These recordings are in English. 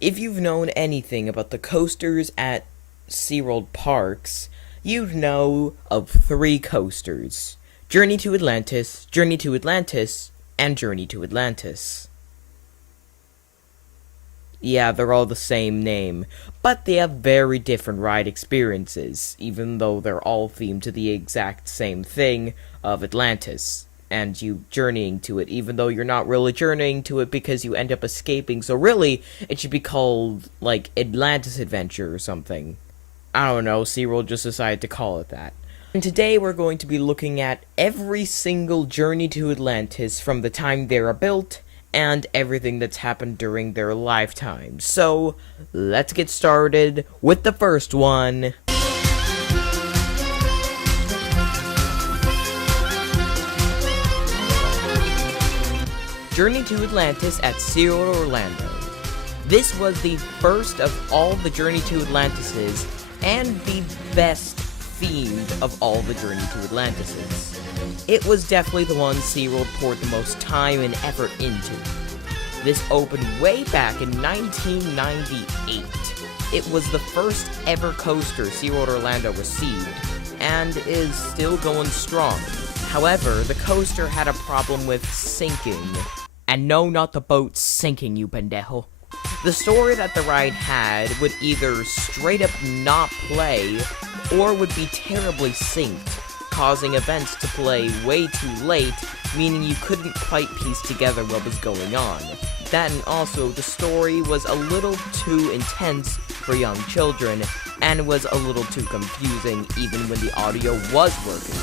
If you've known anything about the coasters at SeaWorld parks, you'd know of three coasters: Journey to Atlantis, Journey to Atlantis, and Journey to Atlantis. Yeah, they're all the same name, but they have very different ride experiences, even though they're all themed to the exact same thing of Atlantis, and you journeying to it, even though you're not really journeying to it because you end up escaping, so really, it should be called, like, Atlantis Adventure or something. I don't know, SeaWorld just decided to call it that. And today we're going to be looking at every single Journey to Atlantis from the time they were built, and everything that's happened during their lifetime. So, let's get started with the first one. Journey to Atlantis at SeaWorld Orlando. This was the first of all the Journey to Atlantises, and the best themed of all the Journey to Atlantises. It was definitely the one SeaWorld poured the most time and effort into. This opened way back in 1998. It was the first ever coaster SeaWorld Orlando received, and is still going strong. However, the coaster had a problem with sinking. And no, not the boat sinking, you pendejo. The story that the ride had would either straight up not play, or would be terribly synced, causing events to play way too late, meaning you couldn't quite piece together what was going on. That, and also, the story was a little too intense for young children, and was a little too confusing even when the audio was working.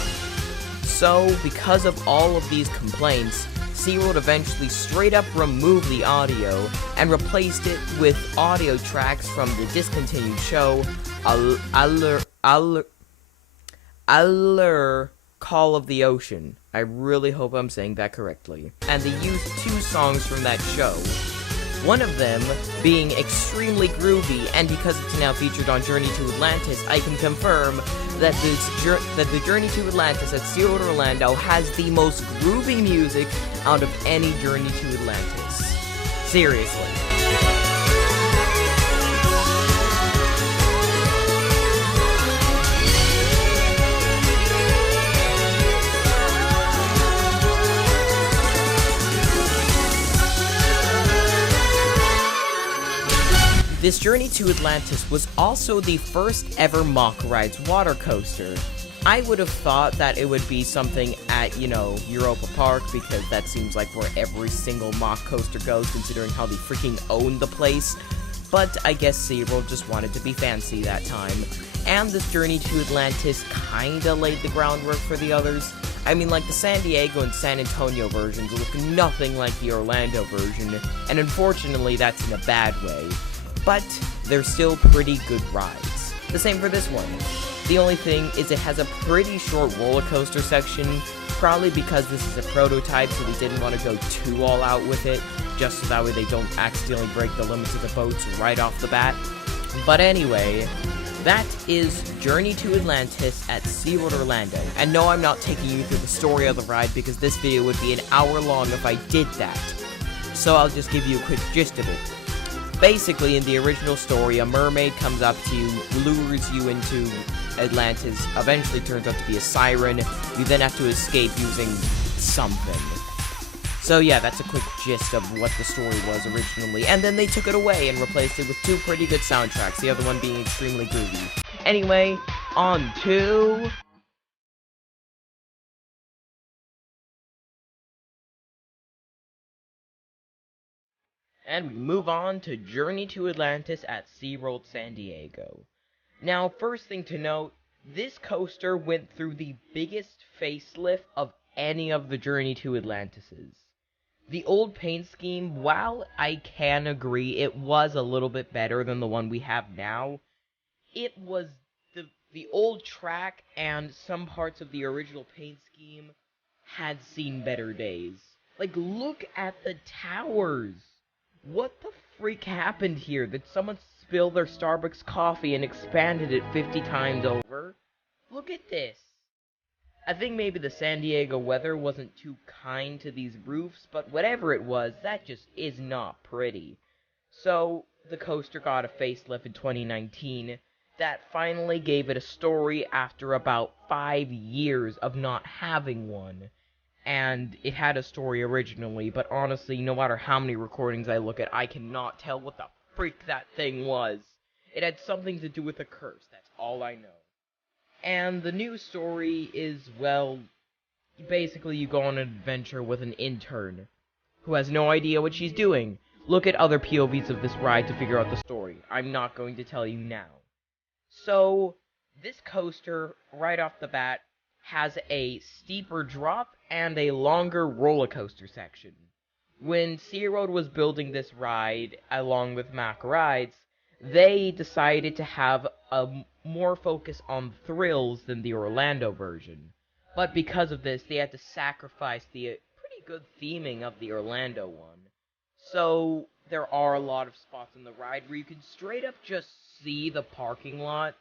So, because of all of these complaints, SeaWorld eventually straight up removed the audio and replaced it with audio tracks from the discontinued show Allure Call of the Ocean. I really hope I'm saying that correctly. And they used two songs from that show. One of them being extremely groovy, and because it's now featured on Journey to Atlantis, I can confirm that the Journey to Atlantis at SeaWorld Orlando has the most groovy music out of any Journey to Atlantis. Seriously. This Journey to Atlantis was also the first ever Mock Rides water coaster. I would have thought that it would be something at, Europa Park, because that seems like where every single Mock coaster goes, considering how they freaking own the place. But I guess SeaWorld just wanted to be fancy that time. And this Journey to Atlantis kinda laid the groundwork for the others. I mean, like, the San Diego and San Antonio versions look nothing like the Orlando version, and unfortunately that's in a bad way. But they're still pretty good rides. The same for this one. The only thing is it has a pretty short roller coaster section, probably because this is a prototype, so they didn't want to go too all out with it, just so that way they don't accidentally break the limits of the boats right off the bat. But anyway, that is Journey to Atlantis at SeaWorld Orlando. And no, I'm not taking you through the story of the ride, because this video would be an hour long if I did that. So I'll just give you a quick gist of it. Basically, in the original story, a mermaid comes up to you, lures you into Atlantis, eventually turns out to be a siren. You then have to escape using something. So yeah, that's a quick gist of what the story was originally, and then they took it away and replaced it with two pretty good soundtracks, the other one being extremely groovy. Anyway, on to... And we move on to Journey to Atlantis at SeaWorld San Diego. Now, first thing to note, This coaster went through the biggest facelift of any of the Journey to Atlantis's. The old paint scheme, while I can agree it was a little bit better than the one we have now, it was the old track and some parts of the original paint scheme had seen better days. Like, look at the towers! What the freak happened here? Did someone spill their Starbucks coffee and expanded it 50 times over? Look at this! I think maybe the San Diego weather wasn't too kind to these roofs, but whatever it was, that just is not pretty. So, the coaster got a facelift in 2019 that finally gave it a story after about 5 years of not having one. And it had a story originally, but honestly, no matter how many recordings I look at, I cannot tell what the freak that thing was. It had something to do with a curse, that's all I know. And the new story is, well, basically you go on an adventure with an intern who has no idea what she's doing. Look at other POVs of this ride to figure out the story. I'm not going to tell you now. So, this coaster, right off the bat, has a steeper drop and a longer roller coaster section. When SeaWorld was building this ride, along with Mack Rides, they decided to have a more focus on thrills than the Orlando version. But because of this, they had to sacrifice the pretty good theming of the Orlando one. So, there are a lot of spots in the ride where you can straight up just see the parking lot.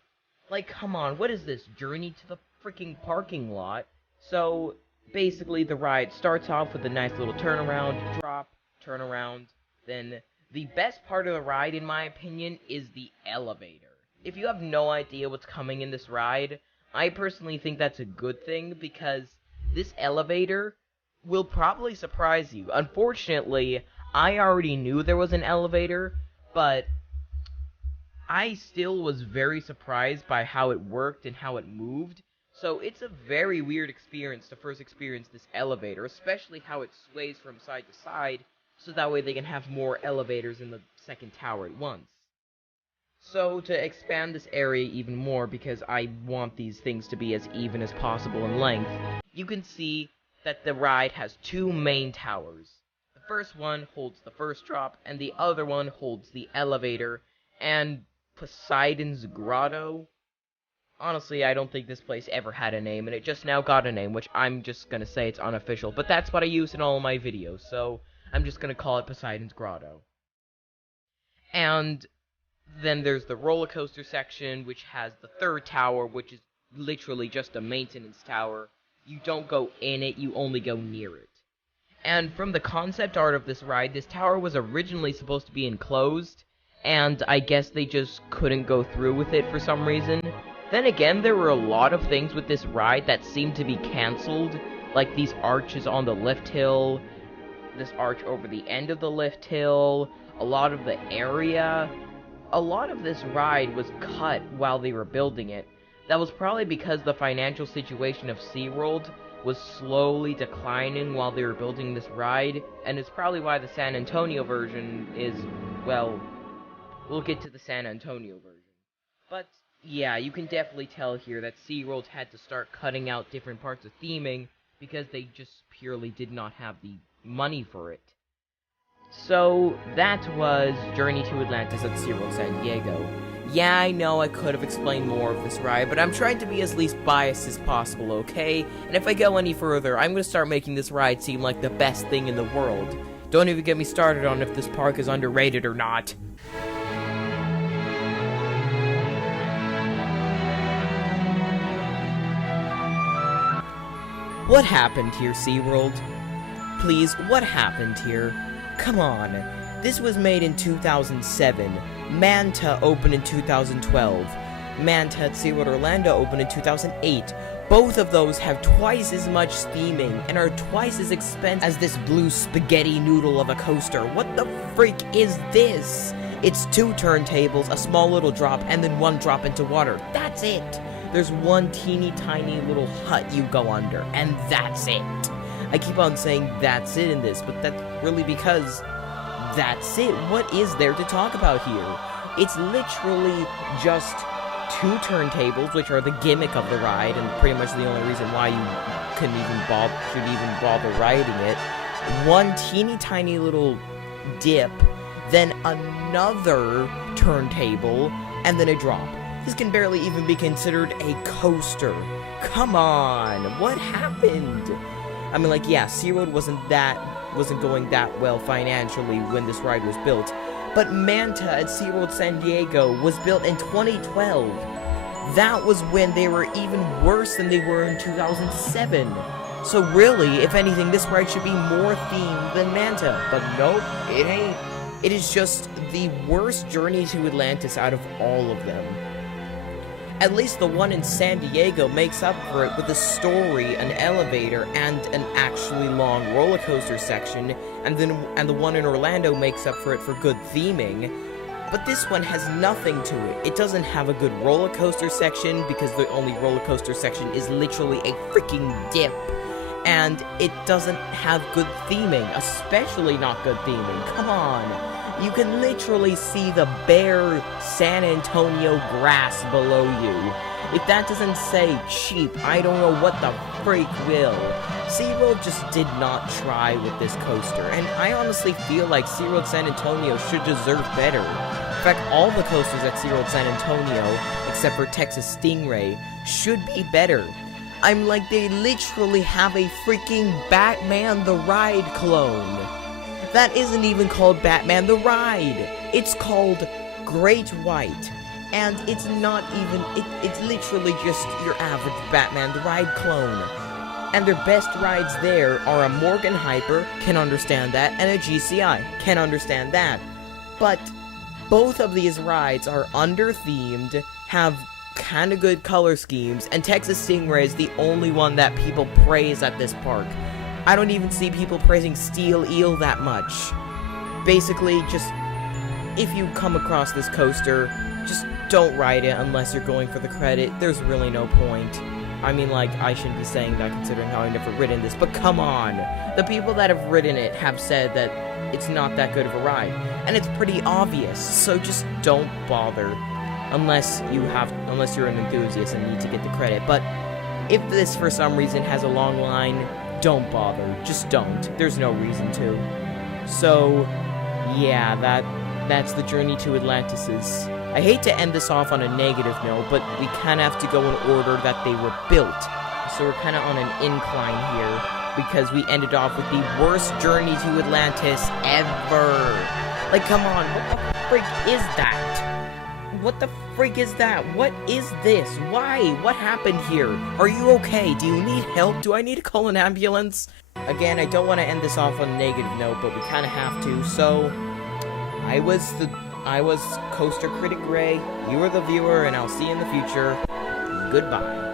Like, come on, what is this? Journey to the freaking parking lot? So, basically, the ride starts off with a nice little turnaround, drop, turnaround, then the best part of the ride, in my opinion, is the elevator. If you have no idea what's coming in this ride, I personally think that's a good thing, because this elevator will probably surprise you. Unfortunately, I already knew there was an elevator, but I still was very surprised by how it worked and how it moved. So it's a very weird experience to first experience this elevator, especially how it sways from side to side, so that way they can have more elevators in the second tower at once. So, to expand this area even more, because I want these things to be as even as possible in length, you can see that the ride has two main towers. The first one holds the first drop, and the other one holds the elevator, and Poseidon's Grotto. Honestly, I don't think this place ever had a name, and it just now got a name, which I'm just gonna say it's unofficial, but that's what I use in all of my videos, so I'm just gonna call it Poseidon's Grotto. And then there's the roller coaster section, which has the third tower, which is literally just a maintenance tower. You don't go in it, you only go near it. And from the concept art of this ride, this tower was originally supposed to be enclosed, and I guess they just couldn't go through with it for some reason. Then again, there were a lot of things with this ride that seemed to be cancelled, like these arches on the lift hill, this arch over the end of the lift hill, a lot of the area. A lot of this ride was cut while they were building it. That was probably because the financial situation of SeaWorld was slowly declining while they were building this ride, and it's probably why the San Antonio version is, well, we'll get to the San Antonio version. But yeah, you can definitely tell here that SeaWorld had to start cutting out different parts of theming because they just purely did not have the money for it. So, that was Journey to Atlantis at SeaWorld San Diego. Yeah, I know I could have explained more of this ride, but I'm trying to be as least biased as possible, okay? And if I go any further, I'm gonna start making this ride seem like the best thing in the world. Don't even get me started on if this park is underrated or not. What happened here, SeaWorld? Please, what happened here? Come on. This was made in 2007. Manta opened in 2012. Manta at SeaWorld Orlando opened in 2008. Both of those have twice as much theming and are twice as expensive as this blue spaghetti noodle of a coaster. What the freak is this? It's 2 turntables, a small little drop, and then 1 drop into water. That's it. There's 1 teeny tiny little hut you go under, and that's it. I keep on saying that's it in this, but that's really because that's it. What is there to talk about here? It's literally just 2 turntables, which are the gimmick of the ride, and pretty much the only reason why you should even bother riding it. 1 teeny tiny little dip, then another turntable, and then a drop. This can barely even be considered a coaster. Come on, what happened? I mean, like, yeah, SeaWorld wasn't going that well financially when this ride was built, but Manta at SeaWorld San Diego was built in 2012. That was when they were even worse than they were in 2007. So really, if anything, this ride should be more themed than Manta, but nope, it ain't. It is just the worst Journey to Atlantis out of all of them. At least the one in San Diego makes up for it with a story, an elevator, and an actually long roller coaster section, and the one in Orlando makes up for it for good theming. But this one has nothing to it. It doesn't have a good roller coaster section because the only roller coaster section is literally a freaking dip. And it doesn't have good theming, especially not good theming. Come on. You can literally see the bare San Antonio grass below you. If that doesn't say cheap, I don't know what the freak will. SeaWorld just did not try with this coaster, and I honestly feel like SeaWorld San Antonio should deserve better. In fact, all the coasters at SeaWorld San Antonio, except for Texas Stingray, should be better. I'm like, they literally have a freaking Batman the Ride clone. That isn't even called Batman the Ride. It's called Great White. And it's not even, it's literally just your average Batman the Ride clone. And their best rides there are a Morgan Hyper, can understand that, and a GCI, can understand that. But both of these rides are under-themed, have kinda good color schemes, and Texas Stingray is the only one that people praise at this park. I don't even see people praising Steel Eel that much. Basically, just, if you come across this coaster, just don't ride it unless you're going for the credit. There's really no point. I mean, like, I shouldn't be saying that considering how I've never ridden this, but come on! The people that have ridden it have said that it's not that good of a ride, and it's pretty obvious, so just don't bother. Unless you're an enthusiast and need to get the credit. But if this for some reason has a long line, don't bother. Just don't. There's no reason to. So, yeah, that's the Journey to Atlantis'. I hate to end this off on a negative note, but we kind of have to go in order that they were built. So we're kind of on an incline here, because we ended off with the worst Journey to Atlantis ever. Like, come on, what the freak is that? What the freak is that? What is this? Why? What happened here? Are you okay? Do you need help? Do I need to call an ambulance? Again, I don't want to end this off on a negative note, but we kind of have to. So, I was Coaster Critic Gray. You were the viewer, and I'll see you in the future. Goodbye.